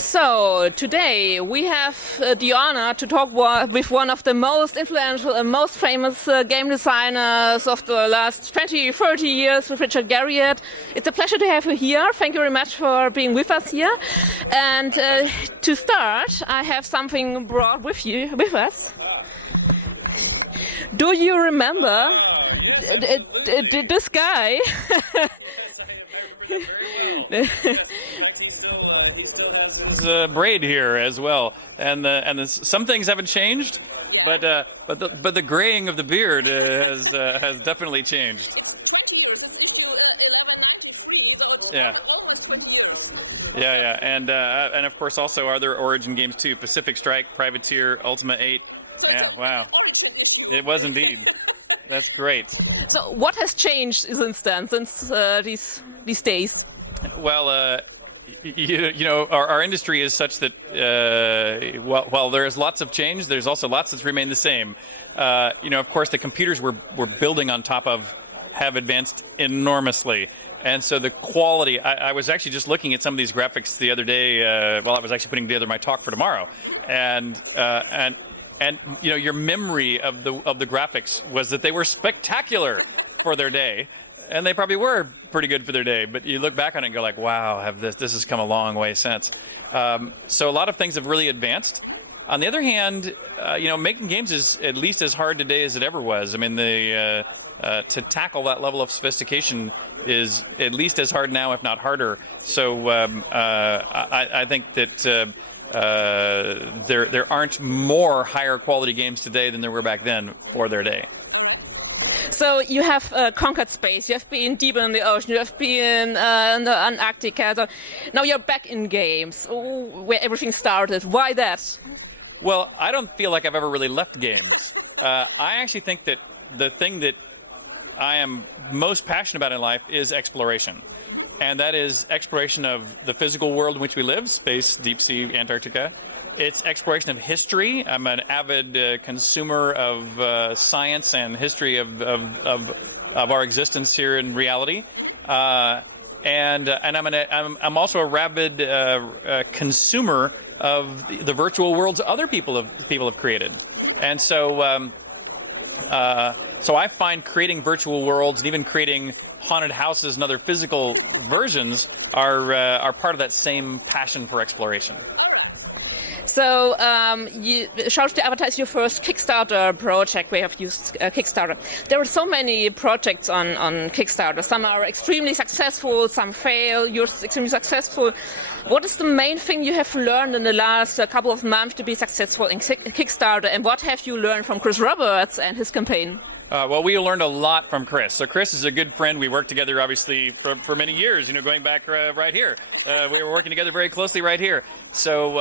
So today we have the honor to talk with one of the most influential and most famous game designers of the last 20, 30 years, with Richard Garriott. It's a pleasure to have you here. Thank you very much for being with us here. And to start, I have something brought with us. Do you remember this guy? He still has his braid here as well, and some things haven't changed, but the graying of the beard has definitely changed. Yeah, and of course also other Origin games too: Pacific Strike, Privateer, Ultima 8. Yeah, wow, it was indeed. That's great. So, what has changed since then, since these days? Well, you know, our industry is such that while there is lots of change, there's also lots that's remained the same. You know, of course, the computers we're building on top of have advanced enormously, and so the quality. I was actually just looking at some of these graphics the other day while I was actually putting together my talk for tomorrow, and you know, your memory of the graphics was that they were spectacular for their day. And they probably were pretty good for their day, but you look back on it and go like, wow, this has come a long way since. So a lot of things have really advanced. On the other hand, you know, making games is at least as hard today as it ever was. I mean, to tackle that level of sophistication is at least as hard now, if not harder. So I think that there aren't more higher quality games today than there were back then for their day. So you have conquered space, you have been deep in the ocean, you have been in the Antarctica, so now you're back in games, where everything started. Why that? Well, I don't feel like I've ever really left games. I actually think that the thing that I am most passionate about in life is exploration. And that is exploration of the physical world in which we live, space, deep sea, Antarctica. It's exploration of history. I'm an avid consumer of science and history of our existence here in reality, and I'm also a rabid consumer of the virtual worlds other people have created, and so I find creating virtual worlds and even creating haunted houses and other physical versions are part of that same passion for exploration. So, Shroud the Avatar is your first Kickstarter project where you have used Kickstarter. There are so many projects on Kickstarter. Some are extremely successful, some fail. You're extremely successful. What is the main thing you have learned in the last couple of months to be successful in Kickstarter, and what have you learned from Chris Roberts and his campaign? Well, we learned a lot from Chris. So Chris is a good friend. We worked together, obviously, for many years, you know, going back right here. We were working together very closely right here. So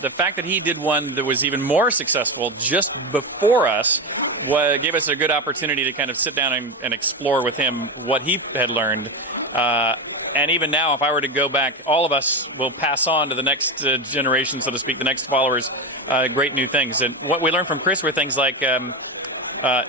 the fact that he did one that was even more successful just before us gave us a good opportunity to kind of sit down and explore with him what he had learned. And even now, if I were to go back, all of us will pass on to the next generation, so to speak, the next followers, great new things. And what we learned from Chris were things like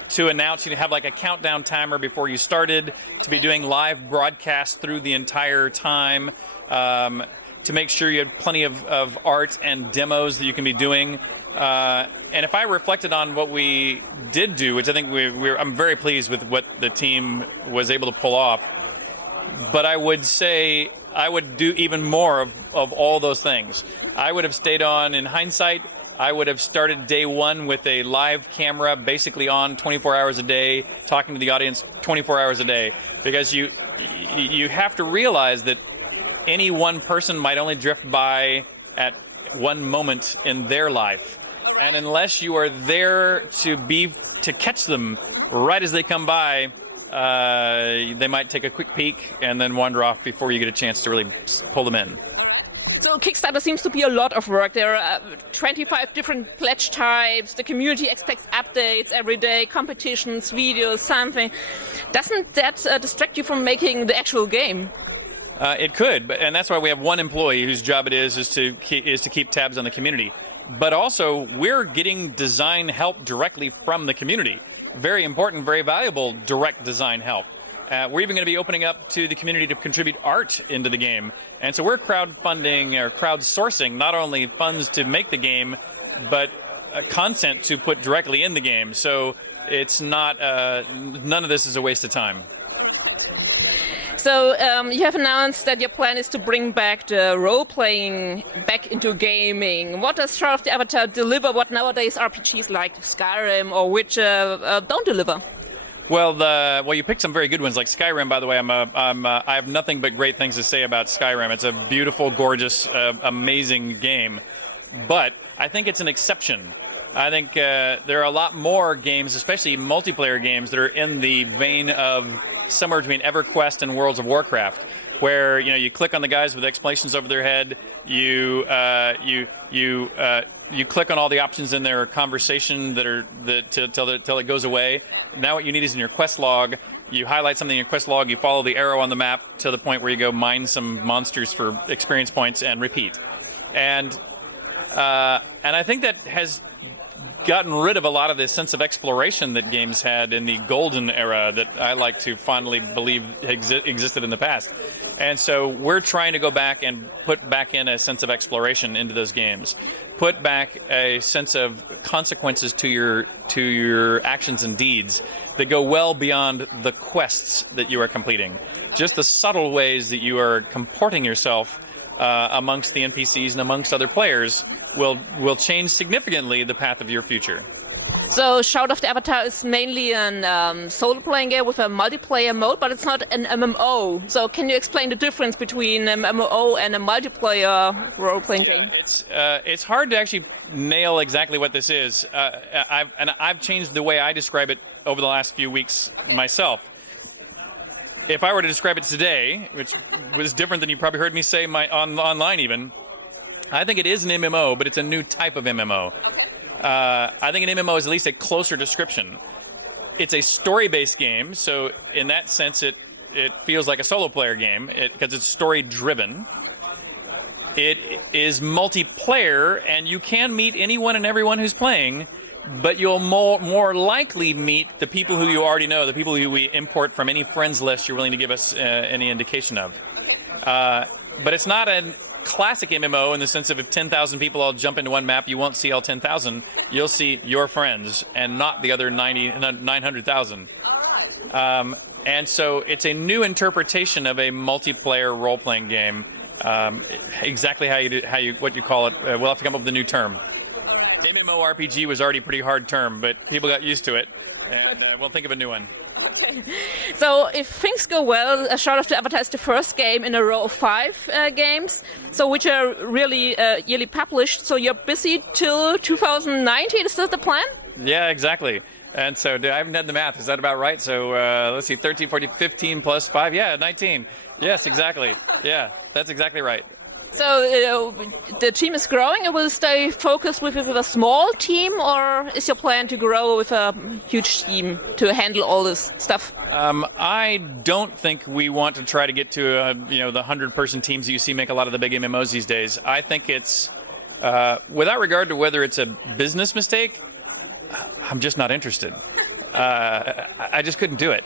to announce, you have like a countdown timer before you started, to be doing live broadcasts through the entire time, to make sure you had plenty of art and demos that you can be doing. And if I reflected on what we did do, which I think I'm very pleased with what the team was able to pull off, but I would say I would do even more of all those things. I would have stayed on, in hindsight, I would have started day one with a live camera basically on 24 hours a day, talking to the audience 24 hours a day, because you have to realize that any one person might only drift by at one moment in their life. And unless you are there to catch them right as they come by, they might take a quick peek and then wander off before you get a chance to really pull them in. So Kickstarter seems to be a lot of work. There are 25 different pledge types. The community expects updates every day, competitions, videos, something. Doesn't that distract you from making the actual game? It could, and that's why we have one employee whose job it is to keep tabs on the community. But also, we're getting design help directly from the community. Very important, very valuable direct design help. We're even going to be opening up to the community to contribute art into the game. And so we're crowdfunding or crowdsourcing not only funds to make the game, but content to put directly in the game. So it's not, none of this is a waste of time. So you have announced that your plan is to bring back the role-playing back into gaming. What does Shroud of the Avatar deliver, what nowadays RPGs like Skyrim or Witcher don't deliver? Well, you picked some very good ones, like Skyrim. By the way, I have nothing but great things to say about Skyrim. It's a beautiful, gorgeous, amazing game. But I think it's an exception. I think there are a lot more games, especially multiplayer games, that are in the vein of somewhere between EverQuest and Worlds of Warcraft, where you click on the guys with exclamations over their head, you click on all the options in their conversation till it goes away. Now what you need is in your quest log. You highlight something in your quest log, you follow the arrow on the map to the point where you go mine some monsters for experience points and repeat. And I think that has gotten rid of a lot of this sense of exploration that games had in the golden era that I like to fondly believe existed in the past. And so we're trying to go back and put back in a sense of exploration into those games. Put back a sense of consequences to your actions and deeds that go well beyond the quests that you are completing. Just the subtle ways that you are comporting yourself amongst the NPCs and amongst other players will change significantly the path of your future. So Shroud of the Avatar is mainly a solo-playing game with a multiplayer mode, but it's not an MMO. So can you explain the difference between an MMO and a multiplayer role-playing game? It's hard to actually nail exactly what this is. I've changed the way I describe it over the last few weeks myself. If I were to describe it today, which was different than you probably heard me say online even, I think it is an MMO, but it's a new type of MMO. I think an MMO is at least a closer description. It's a story-based game, so in that sense it feels like a solo-player game because it's story-driven. It is multiplayer, and you can meet anyone and everyone who's playing, but you'll more likely meet the people who you already know, the people who we import from any friends list you're willing to give us any indication of. But it's not a classic MMO in the sense of if 10,000 people all jump into one map, you won't see all 10,000. You'll see your friends and not the other 900,000. And so it's a new interpretation of a multiplayer role-playing game. Exactly what you call it. We'll have to come up with a new term. MMORPG was already a pretty hard term, but people got used to it, and we'll think of a new one. Okay. So if things go well, Shroud of the Avatar is the first game in a row of 5 games, so which are really yearly published. So you're busy till 2019, is that the plan? Yeah, exactly. And so I haven't done the math. Is that about right? So let's see, 13, 14, 15 plus 5. Yeah, 19. Yes, exactly. Yeah, that's exactly right. So the team is growing, and will stay focused with a small team, or is your plan to grow with a huge team to handle all this stuff? I don't think we want to try to get to the 100-person teams that you see make a lot of the big MMOs these days. I think it's without regard to whether it's a business mistake, I'm just not interested. I just couldn't do it.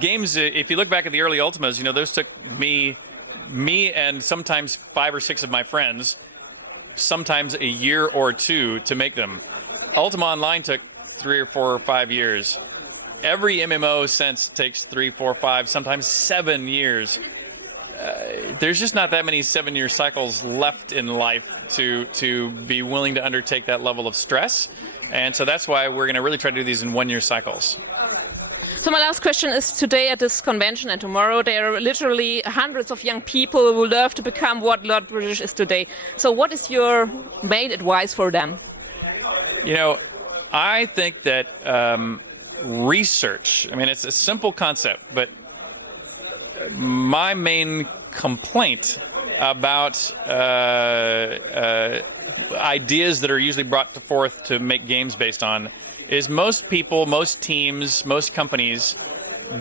Games. If you look back at the early Ultimas, those took me and sometimes 5 or 6 of my friends, sometimes a year or 2 to make them. Ultima Online took 3 or 4 or 5 years. Every MMO since takes 3, 4, 5, sometimes 7 years. There's just not that many 7-year cycles left in life to be willing to undertake that level of stress. And so that's why we're going to really try to do these in 1-year cycles. So my last question is, today at this convention and tomorrow there are literally hundreds of young people who love to become what Lord British is today. So what is your main advice for them? I think that research, it's a simple concept, but my main complaint about ideas that are usually brought forth to make games based on is most people, most teams, most companies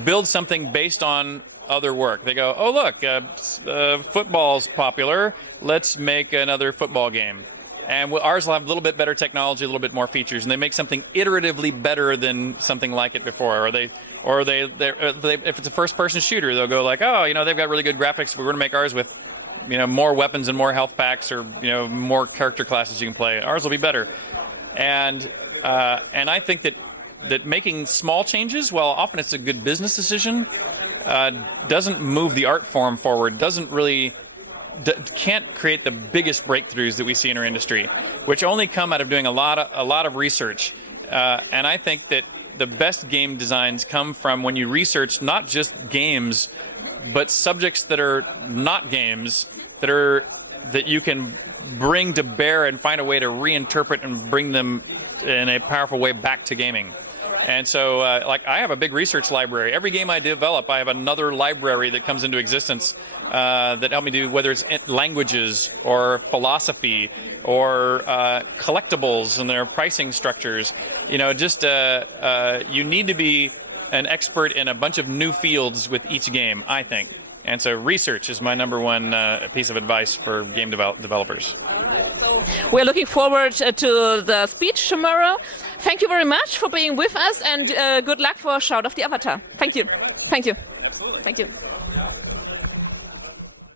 build something based on other work. They go, oh look, football's popular, let's make another football game. And ours will have a little bit better technology, a little bit more features, and they make something iteratively better than something like it before. Or if it's a first-person shooter, they'll go like, oh, they've got really good graphics. We're going to make ours with, more weapons and more health packs, or more character classes you can play. Ours will be better. And I think that making small changes, while often it's a good business decision, doesn't move the art form forward. Can't create the biggest breakthroughs that we see in our industry, which only come out of doing a lot of research. And I think that the best game designs come from when you research not just games, but subjects that are not games, that you can bring to bear and find a way to reinterpret and bring them in a powerful way back to gaming. And so, I have a big research library. Every game I develop, I have another library that comes into existence that help me do, whether it's languages or philosophy or collectibles and their pricing structures. You need to be an expert in a bunch of new fields with each game, I think. And so research is my number one piece of advice for game developers. We're looking forward to the speech tomorrow. Thank you very much for being with us, and good luck for Shroud of the Avatar. Thank you. Thank you. Thank you.